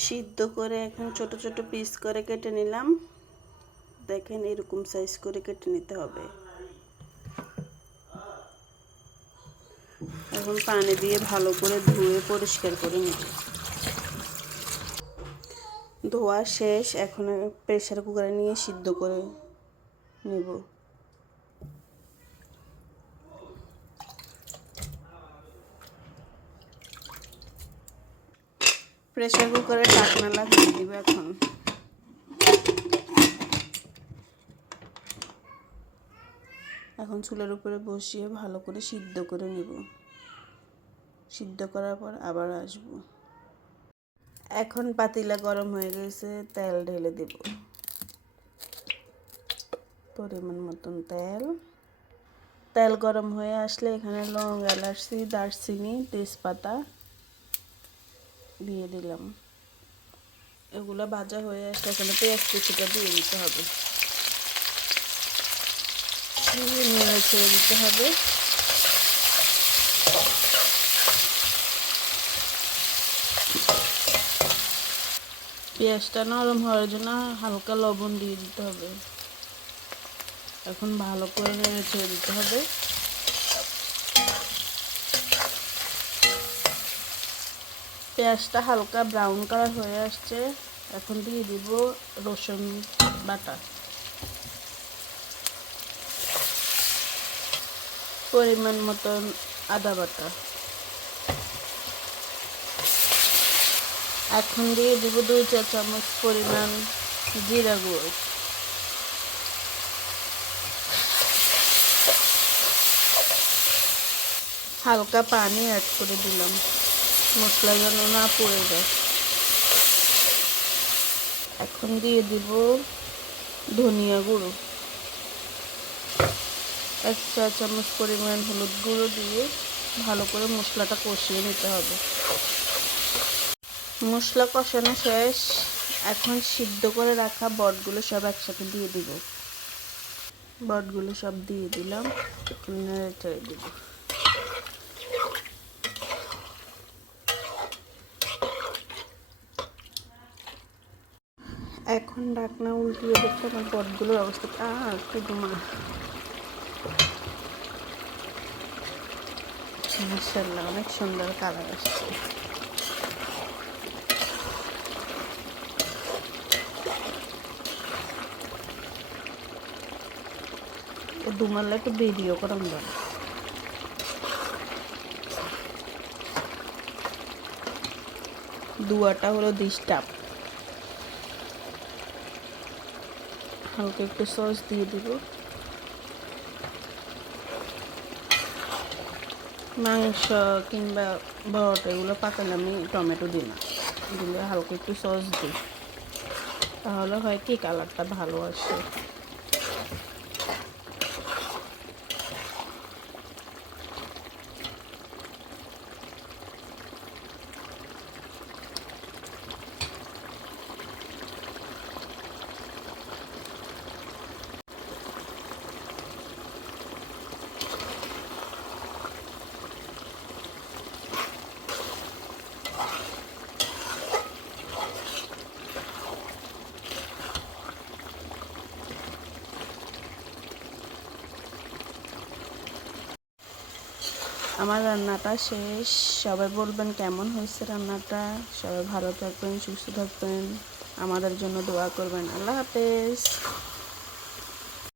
সিদ্ধ করে এখন ছোট ছোট পিস করে কেটে নিলাম। দেখেন এরকম সাইজ করে কেটে নিতে হবে। এখন পানি দিয়ে ভালো করে ধুয়ে পরিষ্কার করে নিব। ধোয়া শেষ, এখন প্রেসার কুকারে নিয়ে সিদ্ধ করে নিব। প্রেসার কুকারে ঢাকনা লাগিয়ে দিব। এখন চুলার উপরে বসিয়ে ভালো করে সিদ্ধ করে নিব। সিদ্ধ করার পর আবার আসব। এখন পাতিলা গরম হয়ে গেছে, তেল ঢেলে দেব। পরিমাণ মতন তেল গরম হয়ে আসলে এখানে লং, এলাচি, দারচিনি, তেজপাতা দিয়ে দিলাম। এগুলো ভাজা হয়ে আসলে এখানে পেঁয়াজ কুচিটা দিয়ে দিতে হবে। নেড়ে ছেড়ে দিতে হবে। পেঁয়াজটা নরম হওয়ার জন্য হালকা লবণ দিয়ে দিতে হবে। এখন ভালো করে নেড়ে ছেড়ে দিতে হবে। পেঁয়াজটা হালকা ব্রাউন কালার হয়ে আসছে, এখন দিয়ে দিব রসুন বাটা, পরিমাণ মতন আদা বাটা। এখন দিয়ে দিব 2 চা চামচ পরিমাণ জিরা গুঁড়ো। হালকা পানি অ্যাড করে দিলাম, মশলা যেন না পুড়ে যায়। এখন দিয়ে দিব ধনিয়া গুঁড়ো, 1 চা চামচ পরিমাণ হলুদ গুঁড়ো দিয়ে ভালো করে মশলাটা কষিয়ে নিতে হবে। মশলা কষানো শেষ, এখন সিদ্ধ করে রাখা বটগুলো সব একসাথে দিয়ে দিব। বটগুলো সব দিয়ে দিলাম, নেড়ে ছেড়ে দিব। এখন ঢাকনা উল্টিয়ে দেখতে আমার বটগুলোর অবস্থা মাশাআল্লাহ, অনেক সুন্দর কালার আসছে। দুমালে একটু ভিডিও করাম যাবে। দুয়াটা হলো ডিস্টার্ব। হালকা একটু সস দিয়ে দিব। মাংস কিংবা বট এগুলো পাকালে আমি টমেটো দিই না, দিলে হালকা একটু সস দিই, তাহলে হয় কি কালারটা ভালো আসে। আমার রান্নাটা শেষ। সবাই বলবেন কেমন হয়েছে রান্নাটা। সবাই ভালো থাকবেন, সুস্থ থাকবেন, আমাদের জন্য দোয়া করবেন। আল্লাহ হাফেজ।